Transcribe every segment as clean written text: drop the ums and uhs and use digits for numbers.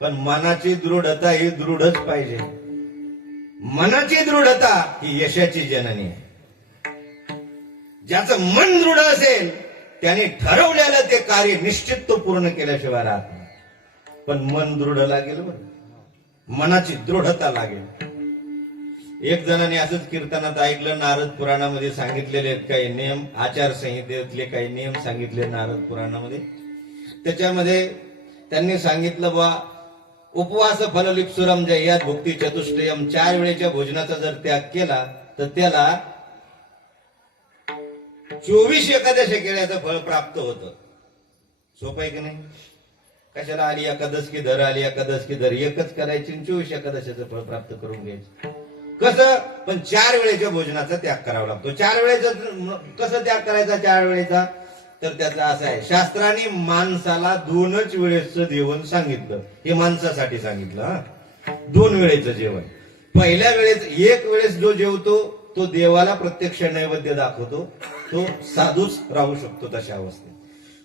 पण मनाची दृढता ही दृढच पाहिजे. मनाची दृढता ही यशाची जननी आहे. ज्याचं मन दृढ असेल त्याने ठरवलेलं ते कार्य निश्चित तो पूर्ण केल्याशिवाय राहत नाही. पण मन दृढ लागेल बरं, मनाची दृढता लागेल. एक जणांनी असंच कीर्तनात ऐकलं, नारद पुराणामध्ये सांगितलेले आहेत काही नियम, आचारसंहितेतले काही नियम सांगितले नारद पुराणामध्ये. त्याच्यामध्ये त्यांनी सांगितलं बा, उपवास फललिप्सुरम जह्यात भुक्ती चतुष्टयम, 4 वेळेच्या भोजनाचा जर त्याग केला तर त्याला 24 एकादशी केल्याचं फळ प्राप्त होतं. सोपं आहे की नाही? कशाला आली एकादश की धर, आली एकादश की धर, एकच करायची 24 एकादशीचं फळ प्राप्त करून घ्यायचं. कसं? पण 4 वेळेच्या भोजनाचा त्याग करावा लागतो. 4 वेळेचा कसं त्याग करायचा 4 वेळेचा? तर त्याचं असं आहे, शास्त्राने माणसाला 2च वेळेचं जेवण सांगितलं. हे माणसासाठी सांगितलं. 2 वेळेचं जेवण. पहिल्या वेळेस 1 वेळेस जो जेवतो तो देवाला प्रत्यक्ष नैवेद्य दाखवतो, तो साधूच राहू शकतो तशा अवस्थेत.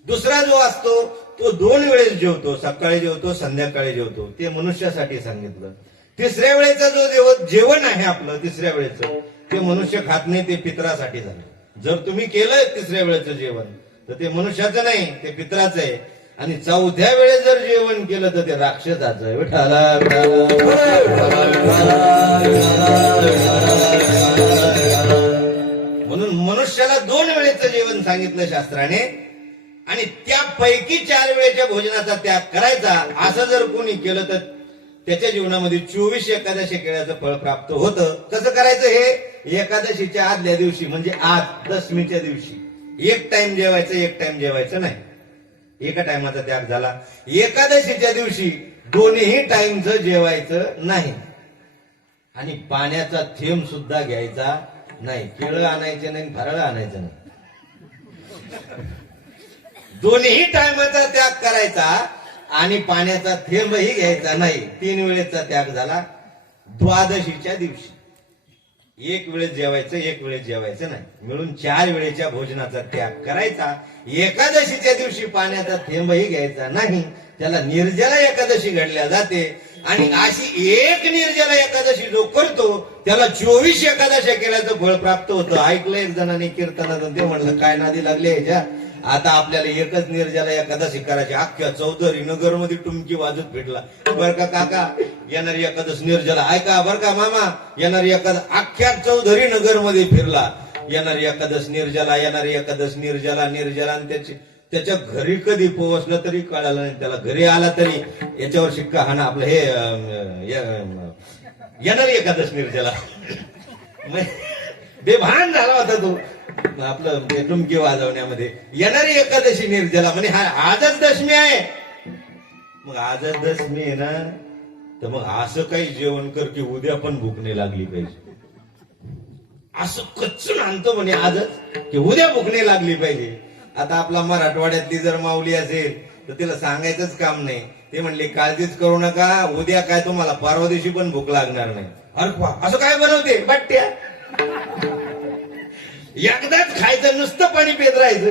दुसरा जो असतो तो 2 वेळेस जेवतो, सकाळी जेवतो, संध्याकाळी जेवतो, ते मनुष्यासाठी सांगितलं. तिसऱ्या वेळेचं जो जेवण आहे आपलं, तिसऱ्या वेळेचं, ते मनुष्य खात नाही, ते पितरासाठी झालं. जर तुम्ही केलंय तिसऱ्या वेळेचं जेवण तर ते मनुष्याचं नाही, ते पितराचं आहे. आणि 4थ्या वेळेस जर जेवण केलं तर ते राक्षसाचं आहे. म्हणून मनुष्याला 2 वेळेचं जेवण सांगितलं शास्त्राने. आणि त्यापैकी 4 वेळेच्या भोजनाचा त्याग करायचा. असं जर कोणी केलं तर त्याच्या जीवनामध्ये 24 एकादशी केल्याचं फळ प्राप्त होतं. कसं करायचं हे? एकादशीच्या आदल्या दिवशी, म्हणजे आज दशमीच्या दिवशी 1 टाइम जेवायचं, 1 टाइम जेवायचं नाही. एका टायमाचा त्याग झाला. एकादशीच्या दिवशी 2ही टाइमचं जेवायचं नाही. आणि पाण्याचा थेंब सुद्धा घ्यायचा नाही. केळं आणायचे नाही, फराळ आणायचं नाही. 2ही टायमाचा त्याग करायचा आणि पाण्याचा थेंबही घ्यायचा नाही. 3 वेळेचा त्याग झाला. द्वादशीच्या दिवशी 1 वेळेस जेवायचं, 1 वेळेस जेवायचं नाही. मिळून 4 वेळेच्या भोजनाचा त्याग करायचा. एकादशीच्या दिवशी पाण्याचा थेंबही घ्यायचा नाही. त्याला निर्जला एकादशी घडल्या जाते. आणि अशी एक निर्जला एकादशी जो करतो त्याला 24 एकादशी केल्याचं फळ प्राप्त होतं. ऐकलं एक जणांनी कीर्तनात, ते म्हणलं काय नादी लागले ह्याच्या, आता आपल्याला एकच निर्जला एकादशी करायची. अख्ख्या चौधरी नगर मध्ये टुमकी वाजत भेटला. बर का काका, येणारी एकादश निर्जला ऐका. बर का मामा, येणारी एकादश अख्ख्या चौधरी नगर मध्ये फिरला. येणारी एकादश निर्जला, येणारी एकादश निर्जला निर्जला. आणि त्याच्या घरी कधी पोहोचलं तरी कळालं नाही. त्याला घरी आला तरी याच्यावर शिक्का हा ना आपलं हे येणारी एकादश निर्जला. बेभान झाला होता तो आपलं टुमकी वाजवण्यामध्ये. येणारी एकादशी निर्जला म्हणजे हा आजच दशमी आहे. मग आजच दशमी आहे ना, तर मग असं काही जेवण कर की उद्या पण भूक नाही लागली पाहिजे. असं कच्चून आणतो म्हणे आजच की उद्या भूक नाही लागली पाहिजे. आता आपला मराठवाड्यातली जर माऊली असेल तर तिला सांगायचंच काम नाही. ते म्हणले काळजीच करू नका, उद्या काय तुम्हाला परवा दिवशी पण भूक लागणार नाही. अरे असं काय बनवते बट्ट्या, एकदाच खायचं, नुसतं पाणी पेत राहायचं,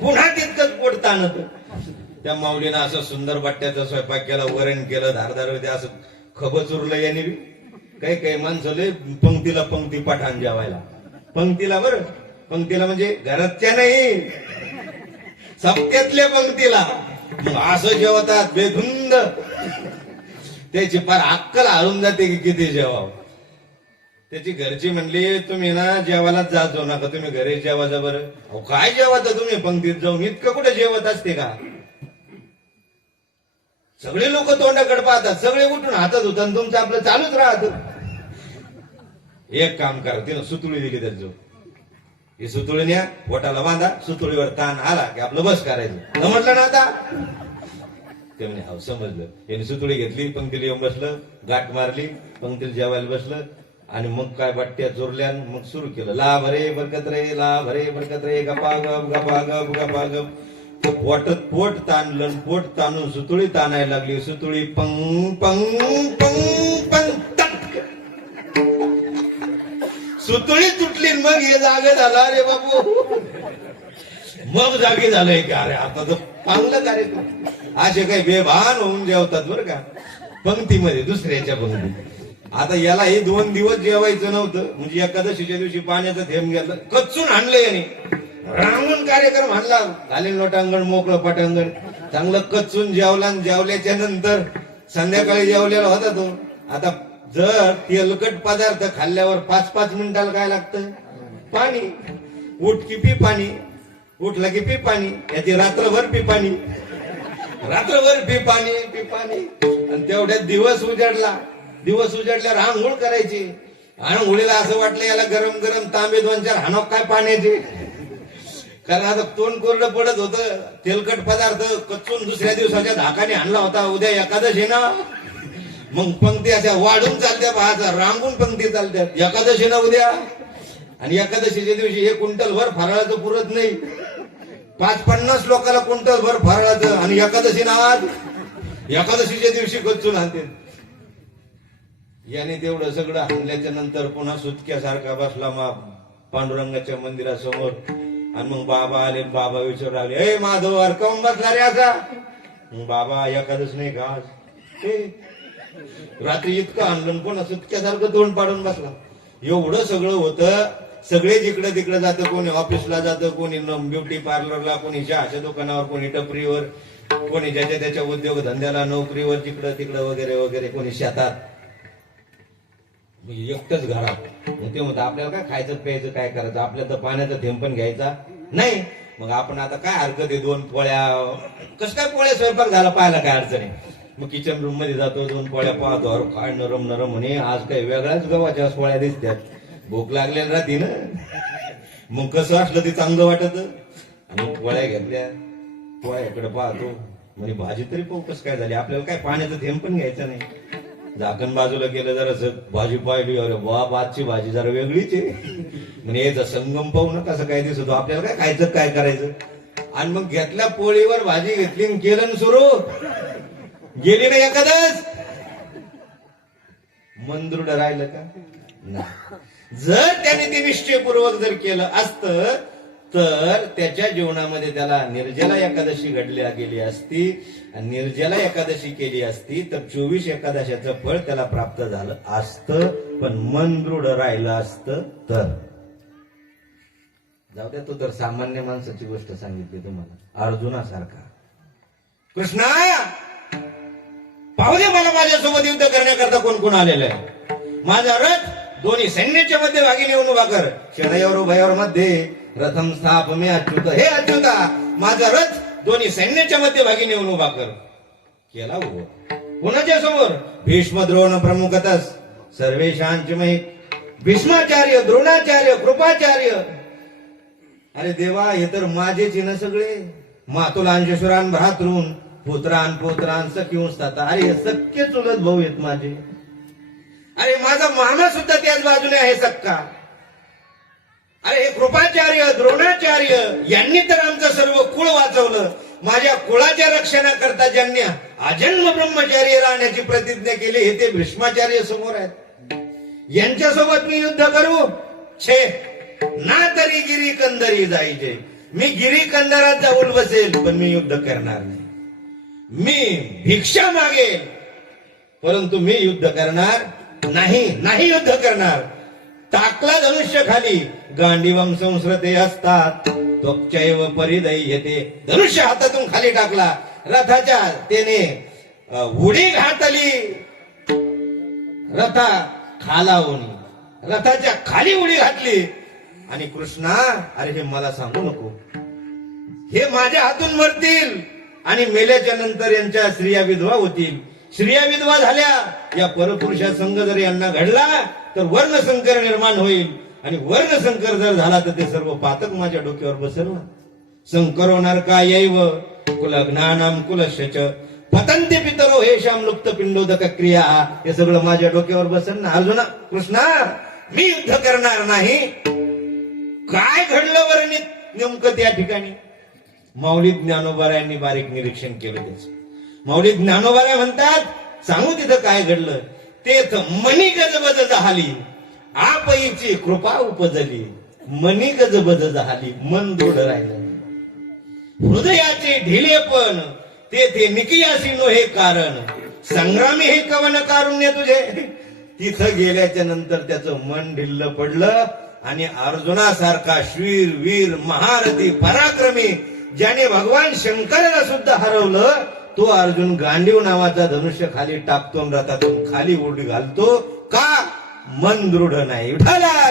पुन्हा तितकंच पोट ताणत. त्या माऊलीनं असं सुंदर बट्ट्याचा स्वयंपाक केला, वरण केलं, धारदार होते, असं खबच उरलं. याने काही काही माणसं लय पंक्तीला पंक्ती पठाण जेवायला. पंक्तीला बरं, पंक्तीला म्हणजे घरातच्या नाही, सप्त्यातल्या पंक्तीला. मग असं जेवतात बेधुंद, त्याची फार अक्कल हरून जाते की किती जेवावं. त्याची घरची म्हणली तुम्ही ना जेवायलाच जात जाऊ नका, तुम्ही घरी जेवायचं. बरं अहो काय जेवता तुम्ही पंक्तीत जाऊन, इतकं कुठे जेवत असते का? सगळे लोक तोंडाकडे पाहतात, सगळे उठून हातात होतात, तुमचं आपलं चालूच राहत. एक काम करा, तिनं सुतुळी दिली त्याचं, ही सुतुळी न्या, पोटाला बांधा, सुतुळीवर ताण आला की आपलं बस करायचं. समजलं ना आता? ते म्हणे हो समजलं. यांनी सुतुळी घेतली, पंक्तीला येऊन बसलं, गाठ मारली, पंक्तीला जेवायला बसलं. आणि मग काय बट्ट्या चोरल्या, मग सुरू केलं ला भरे बरकत रे, ला भरे बरकत रे, गपा गप गपा गप गपा गप. पोटात पोट ताणलं, पोट ताणून सुतुळी ताणायला लागली. सुतुळी पंग पंग पंग पंग टक, सुतुळी तुटली. मग हे जागे झाला रे बाबू, मग जागे झालंय की अरे आता तर चांगलं कार्यक्रम. असे काही बेभान होऊन जेवतात बरं का, पंक्तीमध्ये, दुसऱ्याच्या पंक्तीत. आता याला हे 2 दिवस जेवायचं नव्हतं, म्हणजे एकादशीच्या दिवशी पाण्याचं थेंब गेलं, कच्चून आणलं याने, रांगून कार्यक्रम आणला, घालीन लोटांगण, मोकळं पटांगण, चांगलं कच्चून जेवला. जेवल्याच्या नंतर संध्याकाळी जेवलेला होता तो. आता जर तेलकट पदार्थ खाल्ल्यावर 5-5 मिनिटाला काय लागतं? पाणी. उठ की पी पाणी, उठला की पी पाणी, याची रात्रभर पी पाणी, रात्रभर पी पाणी, पी पाणी. आणि तेवढ्यात दिवस उजाडला. दिवस उजाडल्यावर आंघोळ करायची. आंघोळीला असं वाटलं याला गरम गरम तांबे 2-4 हाणोक काय पाण्याचे, कारण आता तोंड कोरडं पडत होतं. तेलकट पदार्थ कच्चून दुसऱ्या दिवसाच्या धाकाने आणला होता. उद्या एकादशी ना, मग पंक्ती अशा वाढून चालत्या, पाहायचा रांगून पंक्ती चालत्या. एकादशी ना उद्या, आणि एकादशीच्या दिवशी 1 क्विंटल भर फराळाचं पुरत नाही. 50 लोकांना क्विंटल भर फराळाचं, आणि एकादशी ना आज, एकादशीच्या दिवशी कच्चून आणते. याने तेवढं सगळं आणल्याच्या नंतर पुन्हा सुटक्यासारखा बसला पांडुरंगाच्या मंदिरासमोर. आणि मग बाबा आले. बाबा विचारू लागले, ए माधव, अरे काऊन बसला रे असा? बाबा, एकादश नाही का आज? रात्री इतकं आणलं, पुन्हा सुटक्यासारखं तोंड पाडून बसला. एवढं सगळं होतं. सगळे जिकडे तिकडे जातं, कोणी ऑफिसला जातं, कोणी ब्युटी पार्लरला, कोणी चहाच्या दुकानावर, कोणी टपरीवर, कोणी ज्याच्या त्याच्या उद्योग धंद्याला, नोकरीवर, तिकडं तिकडं वगैरे वगैरे, कोणी शेतात. एकटंच घरात. ते म्हणतं आपल्याला काय खायचं प्यायचं काय करायचं, आपल्याला तर पाण्याचा थेंब पण घ्यायचा नाही. मग आपण आता काय हरकत आहे, 2 पोळ्या, कसं काय पोळ्या स्वयंपाक झाला पाहायला काय अडचण आहे. मग किचन रूम मध्ये जातो, 2 पोळ्या पाहतो, अरे काय नरम नरम म्हणे, आज काही वेगळ्याच गव्हाच्या पोळ्या दिसतात, भूक लागलेली राहते ना. मग कसं असलं ते चांगलं वाटत. आणि पोळ्या घेतल्या, पोळ्याकडे पाहतो, म्हणजे भाजी तरी पाहू कसं काय झाली, आपल्याला काय पाण्याचं थेंब पण घ्यायचं नाही. झाकण बाजूला केलं, जरा भाजी पाहिली, अरे बाप, आजची भाजी जरा वेगळीच आहे. म्हणजे याचा संगम पाहू ना कसं काय दिसतो, आपल्याला काय खायचं काय करायचं. आणि मग घेतल्या पोळीवर भाजी घेतली, केलं सुरू, गेली ना एखादच. मन दृढ राहिलं का? नाही. जर त्याने ते निश्चयपूर्वक जर केलं असतं तर त्याच्या जीवनामध्ये त्याला निर्जला एकादशी घडल्या गेली असती, आणि निर्जला एकादशी केली असती तर 24 एकादशाचं फळ त्याला प्राप्त झालं असतं. पण मन दृढ राहिलं असतं तर. जाऊ द्या, तो तर सामान्य माणसाची गोष्ट सांगितली तुम्हाला, अर्जुनासारखा. कृष्णा, पाहू दे मला माझ्यासोबत युद्ध करण्याकरता कोण कोण आलेलं आहे. माझा रथ दोन्ही सैन्याच्या मध्ये भागी नेऊन उभा कर. शनयोर उभयोर मध्ये रथम स्थाप मे अच्युत. हे अच्युता, माझा रथ दोन्ही सैन्याच्या मध्ये भागी नेऊन उभा कर. केला उभा. कोणाच्या समोर? भीष्म द्रोण प्रमुखतस सर्वेशांच महित. भीष्माचार्य, द्रोणाचार्य, कृपाचार्य. अरे देवा, हे तर माझेच ना सगळे. मातुलांशुरान भ्रातृन, पुत्रान पुत्रान सख्यूंसतात. अरे हे सख्य चुलत भाऊ आहेत माझे. अरे माझा मामा सुद्धा त्याच बाजूने आहे सक्का. अरे हे कृपाचार्य, द्रोणाचार्य यांनी तर आमचं सर्व कुळ वाचवलं. माझ्या कुळाच्या रक्षणाकरता ज्यांनी आजन्म ब्रह्मचार्य राहण्याची प्रतिज्ञा केली, हे ते भीष्माचार्य समोर आहेत. यांच्यासोबत मी युद्ध करू? छे ना, तरी गिरी कंदरी जायचे. मी गिरी कंदरात जाऊन बसेल, पण मी युद्ध करणार नाही. मी भिक्षा मागेल, परंतु मी युद्ध करणार नाही. नाही युद्ध करणार. टाकला धनुष्य खाली, गांडीवम संस्रते असतात त्वक्चैव परिदह्यते. धनुष्य हातातून खाली टाकला, रथाच्या त्याने उडी घातली, रथा खालावून रथाच्या खाली उडी घातली. आणि कृष्णा, अरे हे मला सांगू नको, हे माझ्या हातून मरतील, आणि मेल्याच्या नंतर यांच्या स्त्रिया विधवा होतील. स्त्रिया विधवा झाल्या, या परपुरुषा संघ जर यांना घडला तर वर्णसंकर निर्माण होईल, आणि वर्णसंकर जर झाला तर ते सर्व पातक माझ्या डोक्यावर बसेल ना. संकरो नरकायैव कुलज्ञानाम कुलश्च पतंती पितरो हेशाम लुप्त पिंडोदक क्रिया. हे सगळं माझ्या डोक्यावर बसेल ना. अर्जुना, कृष्णा, मी युद्ध करणार नाही. काय घडलं बरं नेमकं त्या ठिकाणी? माऊली ज्ञानोबारायांनी बारीक निरीक्षण केलं त्याचं. माऊली ज्ञानोबाराय म्हणतात, सांगू तिथं काय घडलं. तेथ मनी गजबज झाली, आपईची कृपा उपजली. मनी गजबज झाली, मन दृढ राहिलं. हृदयाचे ढिलेपण ते निकियासी नो हे कारण संग्रामी हे कवन कारुण्य तुझे. तिथं गेल्याच्या नंतर त्याचं मन ढिल्ल पडलं आणि अर्जुनासारखा शूर वीर महारथी पराक्रमी ज्याने भगवान शंकराला सुद्धा हरवलं, तो अर्जुन गांडीव नावाचा धनुष्य खाली टाकतो, रथातून खाली उडी घालतो. का? मन दृढ नाही. विठ्ठला